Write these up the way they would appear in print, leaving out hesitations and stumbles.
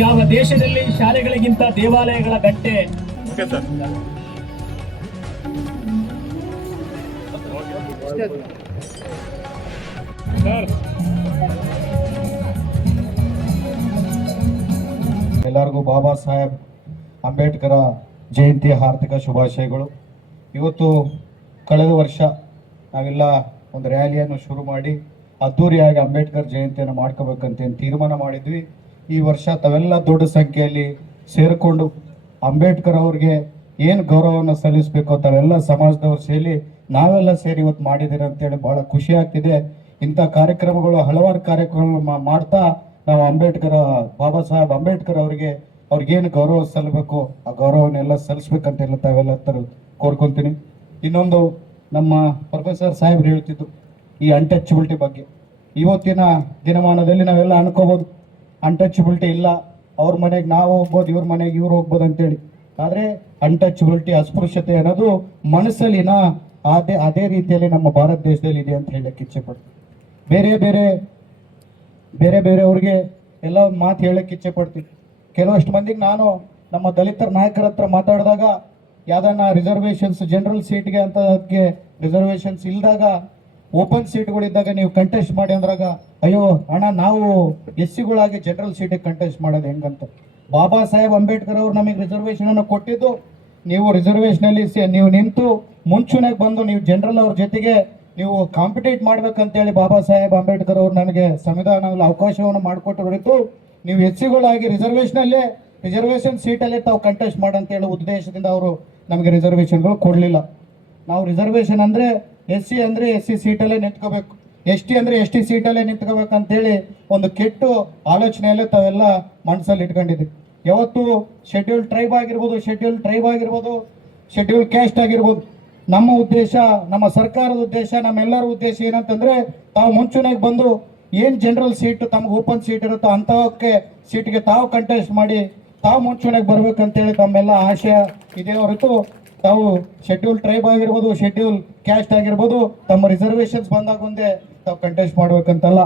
ಯಾವ ದೇಶದಲ್ಲಿ ಶಾಲೆಗಳಿಗಿಂತ ದೇವಾಲಯಗಳ ಗಂಟೆ ಎಲ್ಲರಿಗೂ ಬಾಬಾ ಸಾಹೇಬ್ ಅಂಬೇಡ್ಕರ ಜಯಂತಿ ಹಾರ್ದಿಕ ಶುಭಾಶಯಗಳು. ಇವತ್ತು ಕಳೆದ ವರ್ಷ ನಾವೆಲ್ಲ ಒಂದು ರ್ಯಾಲಿಯನ್ನು ಶುರು ಮಾಡಿ ಅದ್ದೂರಿಯಾಗಿ ಅಂಬೇಡ್ಕರ್ ಜಯಂತಿಯನ್ನು ಮಾಡ್ಕೋಬೇಕಂತ ತೀರ್ಮಾನ ಮಾಡಿದ್ವಿ. ಈ ವರ್ಷ ತಾವೆಲ್ಲ ದೊಡ್ಡ ಸಂಖ್ಯೆಯಲ್ಲಿ ಸೇರಿಕೊಂಡು ಅಂಬೇಡ್ಕರ್ ಅವ್ರಿಗೆ ಏನು ಗೌರವವನ್ನು ಸಲ್ಲಿಸಬೇಕು ತಾವೆಲ್ಲ ಸಮಾಜದವ್ರು ಸೇರಿ ನಾವೆಲ್ಲ ಸೇರಿ ಇವತ್ತು ಮಾಡಿದ್ದೀರ ಅಂತೇಳಿ ಭಾಳ ಖುಷಿ ಆಗ್ತಿದೆ. ಇಂಥ ಕಾರ್ಯಕ್ರಮಗಳು ಹಲವಾರು ಕಾರ್ಯಕ್ರಮಗಳು ಮಾಡ್ತಾ ನಾವು ಬಾಬಾ ಸಾಹೇಬ್ ಅಂಬೇಡ್ಕರ್ ಅವ್ರಿಗೇನು ಗೌರವ ಸಲ್ಲಬೇಕು ಆ ಗೌರವನ್ನೆಲ್ಲ ಸಲ್ಲಿಸ್ಬೇಕಂತೆಲ್ಲ ತಾವೆಲ್ಲ ಕೋರ್ಕೊಂತೀನಿ. ಇನ್ನೊಂದು ನಮ್ಮ ಪ್ರೊಫೆಸರ್ ಸಾಹೇಬ್ರು ಹೇಳ್ತಿದ್ರು ಈ ಅನ್ಟಚಬಿಲಿಟಿ ಬಗ್ಗೆ. ಇವತ್ತಿನ ದಿನಮಾನದಲ್ಲಿ ನಾವೆಲ್ಲ ಅನ್ಕೋಬೋದು ಅನ್ಟಚಬಿಲಿಟಿ ಇಲ್ಲ, ಅವ್ರ ಮನೆಗೆ ನಾವು ಹೋಗ್ಬೋದು, ಇವ್ರ ಮನೆಗೆ ಇವ್ರು ಹೋಗ್ಬೋದು ಅಂತೇಳಿ. ಆದರೆ ಅನ್ಟಚಬಿಲಿಟಿ ಅಸ್ಪೃಶ್ಯತೆ ಅನ್ನೋದು ಮನಸ್ಸಲ್ಲಿನ ಅದೇ ರೀತಿಯಲ್ಲಿ ನಮ್ಮ ಭಾರತ ದೇಶದಲ್ಲಿ ಇದೆ ಅಂತ ಹೇಳಕ್ಕೆ ಇಚ್ಛೆ ಪಡ್ತೀನಿ. ಬೇರೆ ಬೇರೆಯವ್ರಿಗೆ ಎಲ್ಲ ಮಾತು ಹೇಳಕ್ಕೆ ಇಚ್ಛೆ ಪಡ್ತೀನಿ. ಕೆಲವಷ್ಟು ಮಂದಿಗೆ ನಾನು ನಮ್ಮ ದಲಿತರ ನಾಯಕರ ಹತ್ರ ಮಾತಾಡಿದಾಗ ಯಾವ್ದನ್ನ ರಿಸರ್ವೇಷನ್ಸ್ ಜನರಲ್ ಸೀಟ್ಗೆ ಅಂತ ಅದಕ್ಕೆ ರಿಸರ್ವೇಷನ್ಸ್ ಇಲ್ದಾಗ ಓಪನ್ ಸೀಟ್ಗಳಿದ್ದಾಗ ನೀವು ಕಂಟೆಸ್ಟ್ ಮಾಡಿ ಅಂದ್ರಾಗ ಅಯ್ಯೋ ಅಣ್ಣ ನಾವು SC-ಗಳಾಗಿ ಜನರಲ್ ಸೀಟಿಗೆ ಕಂಟೆಸ್ಟ್ ಮಾಡೋದು ಹೆಂಗಂತ. ಬಾಬಾ ಸಾಹೇಬ್ ಅಂಬೇಡ್ಕರ್ ಅವರು ನಮಗೆ ರಿಸರ್ವೇಷನ್ ಅನ್ನು ಕೊಟ್ಟಿದ್ದು, ನೀವು ರಿಸರ್ವೇಷನಲ್ಲಿ ನೀವು ನಿಂತು ಮುಂಚೂಣಿಗೆ ಬಂದು ನೀವು ಜನರಲ್ ಅವ್ರ ಜೊತೆಗೆ ನೀವು ಕಾಂಪಿಟೇಟ್ ಮಾಡ್ಬೇಕಂತೇಳಿ ಬಾಬಾ ಸಾಹೇಬ್ ಅಂಬೇಡ್ಕರ್ ಅವರು ನನಗೆ ಸಂವಿಧಾನದಲ್ಲಿ ಅವಕಾಶವನ್ನು ಮಾಡಿಕೊಟ್ಟು ನೀವು SC-ಗಳಾಗಿ ರಿಸರ್ವೇಷನ್ ಸೀಟಲ್ಲೇ ತಾವು ಕಂಟೆಸ್ಟ್ ಮಾಡಂತೇಳಿ ಉದ್ದೇಶದಿಂದ ಅವರು ನಮಗೆ ರಿಸರ್ವೇಷನ್ಗಳು ಕೊಡಲಿಲ್ಲ. ನಾವು ರಿಸರ್ವೇಷನ್ ಅಂದರೆ SC ಅಂದರೆ SC ಸೀಟಲ್ಲೇ ನಿಂತ್ಕೋಬೇಕು, ST ಅಂದರೆ ST ಸೀಟಲ್ಲೇ ನಿಂತ್ಕೋಬೇಕಂತೇಳಿ ಒಂದು ಕೆಟ್ಟು ಆಲೋಚನೆಯಲ್ಲೇ ತಾವೆಲ್ಲ ಮನಸ್ಸಲ್ಲಿ ಇಟ್ಕೊಂಡಿದ್ವಿ. ಯಾವತ್ತು ಶೆಡ್ಯೂಲ್ ಟ್ರೈಬ್ ಆಗಿರ್ಬೋದು, ಶೆಡ್ಯೂಲ್ ಕ್ಯಾಸ್ಟ್ ಆಗಿರ್ಬೋದು, ನಮ್ಮ ಉದ್ದೇಶ, ನಮ್ಮ ಸರ್ಕಾರದ ಉದ್ದೇಶ, ನಮ್ಮೆಲ್ಲರ ಉದ್ದೇಶ ಏನಂತಂದ್ರೆ ತಾವು ಮುಂಚೂಣಿಗೆ ಬಂದು ಏನು ಜನರಲ್ ಸೀಟ್ ತಮ್ಗೆ ಓಪನ್ ಸೀಟ್ ಇರುತ್ತೋ ಅಂಥವಕ್ಕೆ ಸೀಟ್ಗೆ ತಾವು ಕಂಟೆಸ್ಟ್ ಮಾಡಿ ತಾವು ಮುಂಚೂಣಿಗೆ ಬರ್ಬೇಕಂತೇಳಿ ತಮ್ಮೆಲ್ಲ ಆಶಯ ಇದೆ ಹೊರತು ತಾವು ಶೆಡ್ಯೂಲ್ ಟ್ರೈಬ್ ಆಗಿರ್ಬೋದು, ಶೆಡ್ಯೂಲ್ ಕ್ಯಾಸ್ಟ್ ಆಗಿರ್ಬೋದು, ತಮ್ಮ ರಿಸರ್ವೇಷನ್ಸ್ ಬಂದಾಗ ಒಂದೇ ತಾವು ಕಂಟೆಸ್ಟ್ ಮಾಡ್ಬೇಕಂತಲ್ಲ.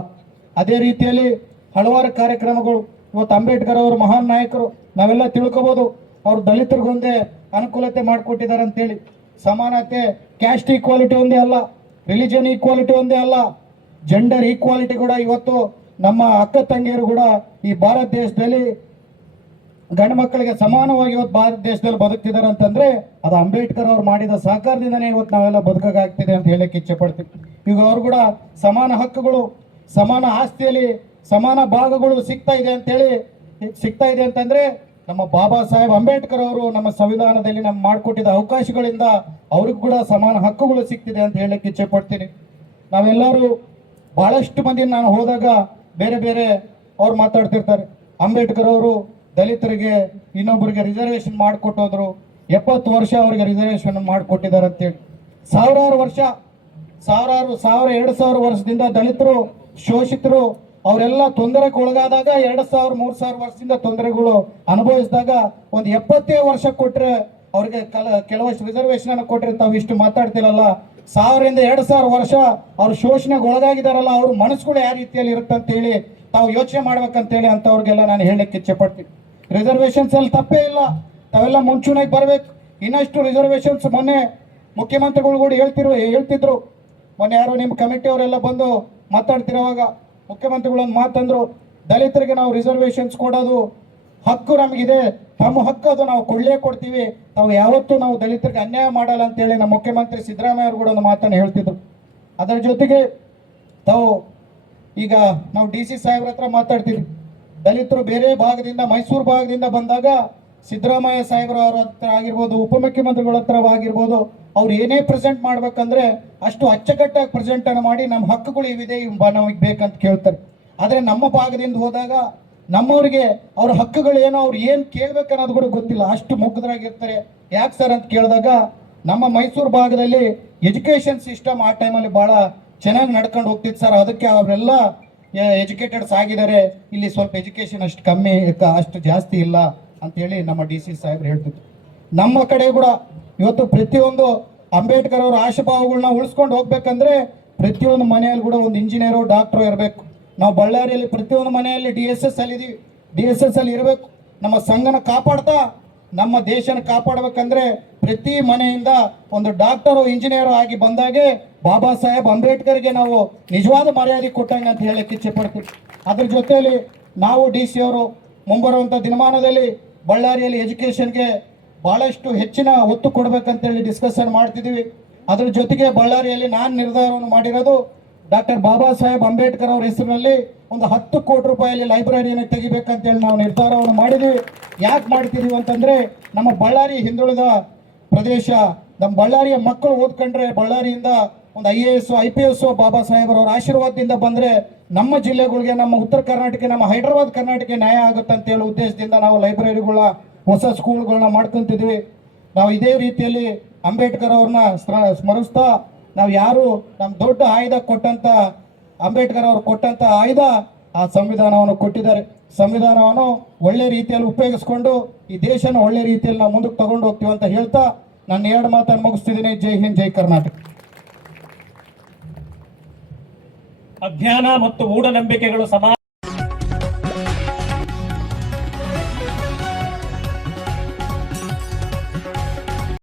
ಅದೇ ರೀತಿಯಲ್ಲಿ ಹಲವಾರು ಕಾರ್ಯಕ್ರಮಗಳು ಇವತ್ತು ಅಂಬೇಡ್ಕರ್ ಅವರು ಮಹಾನ್ ನಾಯಕರು, ನಾವೆಲ್ಲ ತಿಳ್ಕೊಬೋದು. ಅವ್ರು ದಲಿತರಿಗೊಂದೇ ಅನುಕೂಲತೆ ಮಾಡಿಕೊಟ್ಟಿದ್ದಾರೆ ಅಂತೇಳಿ. ಸಮಾನತೆ, ಕ್ಯಾಸ್ಟ್ ಈಕ್ವಾಲಿಟಿ ಒಂದೇ ಅಲ್ಲ, ರಿಲಿಜನ್ ಈಕ್ವಾಲಿಟಿ ಒಂದೇ ಅಲ್ಲ, ಜೆಂಡರ್ ಈಕ್ವಾಲಿಟಿ ಕೂಡ ಇವತ್ತು ನಮ್ಮ ಅಕ್ಕ ತಂಗಿಯರು ಕೂಡ ಈ ಭಾರತ ದೇಶದಲ್ಲಿ ಗಂಡು ಮಕ್ಕಳಿಗೆ ಸಮಾನವಾಗಿ ಇವತ್ತು ಭಾರತ ದೇಶದಲ್ಲಿ ಬದುಕ್ತಿದ್ದಾರೆ ಅಂತಂದ್ರೆ ಅದು ಅಂಬೇಡ್ಕರ್ ಅವ್ರು ಮಾಡಿದ ಸಹಕಾರದಿಂದನೇ ಇವತ್ತು ನಾವೆಲ್ಲ ಬದುಕಾಗ್ತಿದೆ ಅಂತ ಹೇಳಕ್ಕೆ ಇಚ್ಛೆ ಪಡ್ತೀವಿ. ಈಗ ಅವ್ರು ಕೂಡ ಸಮಾನ ಹಕ್ಕುಗಳು, ಸಮಾನ ಆಸ್ತಿಯಲ್ಲಿ ಸಮಾನ ಭಾಗಗಳು ಸಿಗ್ತಾ ಇದೆ ಅಂತಂದ್ರೆ ನಮ್ಮ ಬಾಬಾ ಸಾಹೇಬ್ ಅಂಬೇಡ್ಕರ್ ಅವರು ನಮ್ಮ ಸಂವಿಧಾನದಲ್ಲಿ ನಮ್ಮ ಮಾಡಿಕೊಟ್ಟಿದ್ದ ಅವಕಾಶಗಳಿಂದ ಅವ್ರಿಗೂ ಕೂಡ ಸಮಾನ ಹಕ್ಕುಗಳು ಸಿಗ್ತಿದೆ ಅಂತ ಹೇಳಕ್ಕೆ ಇಚ್ಛೆ ಪಡ್ತೀನಿ. ನಾವೆಲ್ಲರೂ ಬಹಳಷ್ಟು ಮಂದಿ ನಾನು ಹೋದಾಗ ಬೇರೆ ಅವ್ರು ಮಾತಾಡ್ತಿರ್ತಾರೆ, ಅಂಬೇಡ್ಕರ್ ಅವರು ದಲಿತರಿಗೆ ಇನ್ನೊಬ್ಬರಿಗೆ ರಿಸರ್ವೇಷನ್ ಮಾಡಿಕೊಟ್ಟೋದ್ರು, 70 ವರ್ಷ ಅವರಿಗೆ ರಿಸರ್ವೇಷನ್ ಮಾಡಿಕೊಟ್ಟಿದ್ದಾರೆ ಅಂತೇಳಿ. 1000 ವರ್ಷ 2000 ವರ್ಷದಿಂದ ದಲಿತರು ಶೋಷಿತರು ಅವರೆಲ್ಲ ತೊಂದರೆಗೆ ಒಳಗಾದಾಗ 2000-3000 ವರ್ಷದಿಂದ ತೊಂದರೆಗಳು ಅನುಭವಿಸಿದಾಗ ಒಂದು 70 ವರ್ಷ ಕೊಟ್ಟರೆ ಅವ್ರಿಗೆ ಕೆಲವಷ್ಟು ರಿಸರ್ವೇಷನ್ ಅನ್ನು ಕೊಟ್ಟರೆ ತಾವು ಇಷ್ಟು ಮಾತಾಡ್ತಿರಲ್ಲ. 1000-2000 ವರ್ಷ ಅವ್ರು ಶೋಷಣೆಗೆ ಒಳಗಾಗಿದಾರಲ್ಲ, ಅವ್ರ ಮನಸ್ಸುಗಳು ಯಾವ ರೀತಿಯಲ್ಲಿ ಇರುತ್ತಂತೇಳಿ ತಾವು ಯೋಚನೆ ಮಾಡ್ಬೇಕಂತೇಳಿ ಅಂತವ್ರಿಗೆಲ್ಲ ನಾನು ಹೇಳಲಿಕ್ಕೆ ಇಚ್ಛೆ ಪಡ್ತೀನಿ. ರಿಸರ್ವೇಷನ್ಸ್ ಅಲ್ಲಿ ತಪ್ಪೇ ಇಲ್ಲ, ತಾವೆಲ್ಲ ಮುಂಚೂಣಿಗೆ ಬರಬೇಕು. ಇನ್ನಷ್ಟು ರಿಸರ್ವೇಷನ್ಸ್ ಮೊನ್ನೆ ಮುಖ್ಯಮಂತ್ರಿಗಳು ಕೂಡ ಹೇಳ್ತಿದ್ರು. ಮೊನ್ನೆ ಯಾರೋ ನಿಮ್ಮ ಕಮಿಟಿಯವರೆಲ್ಲ ಬಂದು ಮಾತಾಡ್ತಿರೋವಾಗ ಮುಖ್ಯಮಂತ್ರಿಗಳೊಂದು ಮಾತಂದ್ರು, ದಲಿತರಿಗೆ ನಾವು ರಿಸರ್ವೇಷನ್ಸ್ ಕೊಡೋದು ಹಕ್ಕು ನಮಗಿದೆ, ತಮ್ಮ ಹಕ್ಕು ಅದು ನಾವು ಕೊಡ್ತೀವಿ, ನಾವು ಯಾವತ್ತೂ ನಾವು ದಲಿತರಿಗೆ ಅನ್ಯಾಯ ಮಾಡಲ್ಲ ಅಂತೇಳಿ ನಮ್ಮ ಮುಖ್ಯಮಂತ್ರಿ ಸಿದ್ದರಾಮಯ್ಯ ಅವರು ಕೂಡ ಒಂದು ಮಾತನ್ನು ಹೇಳ್ತಿದ್ರು. ಅದರ ಜೊತೆಗೆ ತಾವು ಈಗ ನಾವು DC ಸಾಹೇಬ್ರ ಹತ್ರ ಮಾತಾಡ್ತೀವಿ. ದಲಿತರು ಬೇರೆ ಭಾಗದಿಂದ, ಮೈಸೂರು ಭಾಗದಿಂದ ಬಂದಾಗ ಸಿದ್ದರಾಮಯ್ಯ ಸಾಹೇಬ್ರ ಅವ್ರ ಹತ್ರ ಆಗಿರ್ಬೋದು, ಉಪಮುಖ್ಯಮಂತ್ರಿಗಳ ಹತ್ರ ಆಗಿರ್ಬೋದು, ಅವ್ರು ಏನೇ ಪ್ರೆಸೆಂಟ್ ಮಾಡ್ಬೇಕಂದ್ರೆ ಅಷ್ಟು ಅಚ್ಚುಕಟ್ಟಾಗಿ ಪ್ರೆಸೆಂಟ್ ಅನ್ನು ಮಾಡಿ ನಮ್ಮ ಹಕ್ಕುಗಳು ಇವಿದೆ, ನಮಗೆ ಬೇಕಂತ ಕೇಳ್ತಾರೆ. ಆದರೆ ನಮ್ಮ ಭಾಗದಿಂದ ಹೋದಾಗ ನಮ್ಮವ್ರಿಗೆ ಅವ್ರ ಹಕ್ಕುಗಳು ಏನೋ, ಅವ್ರು ಏನು ಕೇಳ್ಬೇಕು ಅನ್ನೋದು ಕೂಡ ಗೊತ್ತಿಲ್ಲ, ಅಷ್ಟು ಮುಗ್ಧರಾಗಿರ್ತಾರೆ. ಯಾಕೆ ಸರ್ ಅಂತ ಕೇಳಿದಾಗ ನಮ್ಮ ಮೈಸೂರು ಭಾಗದಲ್ಲಿ ಎಜುಕೇಷನ್ ಸಿಸ್ಟಮ್ ಆ ಟೈಮಲ್ಲಿ ಭಾಳ ಚೆನ್ನಾಗಿ ನಡ್ಕೊಂಡು ಹೋಗ್ತಿತ್ತು ಸರ್, ಅದಕ್ಕೆ ಅವರೆಲ್ಲ ಎಜುಕೇಟೆಡ್ಸ್ ಆಗಿದ್ದಾರೆ, ಇಲ್ಲಿ ಸ್ವಲ್ಪ ಎಜುಕೇಷನ್ ಅಷ್ಟು ಕಮ್ಮಿ, ಅಷ್ಟು ಜಾಸ್ತಿ ಇಲ್ಲ ಅಂತೇಳಿ ನಮ್ಮ DC ಸಾಹೇಬ್ರು ಹೇಳ್ತಿದ್ರು. ನಮ್ಮ ಕಡೆ ಕೂಡ ಇವತ್ತು ಪ್ರತಿಯೊಂದು ಅಂಬೇಡ್ಕರ್ ಅವರ ಆಶಾಭಾವಗಳನ್ನ ಉಳಿಸ್ಕೊಂಡು ಹೋಗ್ಬೇಕಂದ್ರೆ ಪ್ರತಿಯೊಂದು ಮನೆಯಲ್ಲಿ ಕೂಡ ಒಂದು ಇಂಜಿನಿಯರು, ಡಾಕ್ಟ್ರು ಇರಬೇಕು. ನಾವು ಬಳ್ಳಾರಿಯಲ್ಲಿ ಪ್ರತಿಯೊಂದು ಮನೆಯಲ್ಲಿ DSS ಅಲ್ಲಿ ಇದೀವಿ, DSS ಅಲ್ಲಿ ಇರಬೇಕು. ನಮ್ಮ ಸಂಘನ ಕಾಪಾಡ್ತಾ ನಮ್ಮ ದೇಶನ ಕಾಪಾಡಬೇಕಂದ್ರೆ ಪ್ರತಿ ಮನೆಯಿಂದ ಒಂದು ಡಾಕ್ಟರು, ಇಂಜಿನಿಯರು ಆಗಿ ಬಂದಾಗೆ ಬಾಬಾ ಸಾಹೇಬ್ ಅಂಬೇಡ್ಕರ್ಗೆ ನಾವು ನಿಜವಾದ ಮರ್ಯಾದೆ ಕೊಟ್ಟಂಗೆ ಅಂತ ಹೇಳಕ್ಕೆ ಇಚ್ಛೆ ಪಡ್ತೀವಿ. ಅದ್ರ ಜೊತೆಯಲ್ಲಿ ನಾವು DC ಅವರು ಮುಂಬರುವಂಥ ದಿನಮಾನದಲ್ಲಿ ಬಳ್ಳಾರಿಯಲ್ಲಿ ಎಜುಕೇಷನ್ಗೆ ಭಾಳಷ್ಟು ಹೆಚ್ಚಿನ ಒತ್ತು ಕೊಡಬೇಕಂತೇಳಿ ಡಿಸ್ಕಷನ್ ಮಾಡ್ತಿದ್ದೀವಿ. ಅದ್ರ ಜೊತೆಗೆ ಬಳ್ಳಾರಿಯಲ್ಲಿ ನಾನು ನಿರ್ಧಾರವನ್ನು ಮಾಡಿರೋದು, ಡಾಕ್ಟರ್ ಬಾಬಾ ಸಾಹೇಬ್ ಅಂಬೇಡ್ಕರ್ ಅವ್ರ ಹೆಸರಿನಲ್ಲಿ ಒಂದು 10 ಕೋಟಿ ರೂಪಾಯಿಯಲ್ಲಿ ಲೈಬ್ರರಿಯನ್ನು ತೆಗಿಬೇಕಂತೇಳಿ ನಾವು ನಿರ್ಧಾರವನ್ನು ಮಾಡಿದ್ದೀವಿ. ಯಾಕೆ ಮಾಡ್ತಿದ್ದೀವಿ ಅಂತಂದರೆ ನಮ್ಮ ಬಳ್ಳಾರಿ ಹಿಂದುಳಿದ ಪ್ರದೇಶ, ನಮ್ಮ ಬಳ್ಳಾರಿಯ ಮಕ್ಕಳು ಓದ್ಕೊಂಡ್ರೆ ಬಳ್ಳಾರಿಯಿಂದ ಒಂದು IAS IPS ಬಾಬಾ ಸಾಹೇಬ್ರವ್ರ ಆಶೀರ್ವಾದದಿಂದ ಬಂದರೆ ನಮ್ಮ ಜಿಲ್ಲೆಗಳಿಗೆ, ನಮ್ಮ ಉತ್ತರ ಕರ್ನಾಟಕ, ನಮ್ಮ ಹೈದರಾಬಾದ್ ಕರ್ನಾಟಕ ನ್ಯಾಯ ಆಗುತ್ತೆ ಅಂತೇಳಿ ಉದ್ದೇಶದಿಂದ ನಾವು ಲೈಬ್ರರಿಗಳನ್ನ, ಹೊಸ ಸ್ಕೂಲ್ಗಳನ್ನ ಮಾಡ್ಕೊಂತಿದ್ವಿ. ನಾವು ಇದೇ ರೀತಿಯಲ್ಲಿ ಅಂಬೇಡ್ಕರ್ ಅವ್ರನ್ನ ಸ್ಮರಿಸ್ತಾ, ನಾವು ಯಾರು ನಮ್ಮ ದೊಡ್ಡ ಆಯುಧ ಕೊಟ್ಟಂತ ಅಂಬೇಡ್ಕರ್ ಅವರು ಕೊಟ್ಟಂತ ಆಯುಧ ಆ ಸಂವಿಧಾನವನ್ನು ಕೊಟ್ಟಿದ್ದಾರೆ. ಸಂವಿಧಾನವನ್ನು ಒಳ್ಳೆ ರೀತಿಯಲ್ಲಿ ಉಪಯೋಗಿಸ್ಕೊಂಡು ಈ ದೇಶನ ಒಳ್ಳೆ ರೀತಿಯಲ್ಲಿ ನಾವು ಮುಂದಕ್ಕೆ ತಗೊಂಡು ಹೋಗ್ತೀವಿ ಅಂತ ಹೇಳ್ತಾ ನಾನು 2 ಮಾತನ್ನು ಮುಗಿಸ್ತಿದ್ದೀನಿ. ಜೈ ಹಿಂದ್, ಜೈ ಕರ್ನಾಟಕ. ಅಜ್ಞಾನ ಮತ್ತು ಮೂಢನಂಬಿಕೆಗಳು ಸಮಾಜ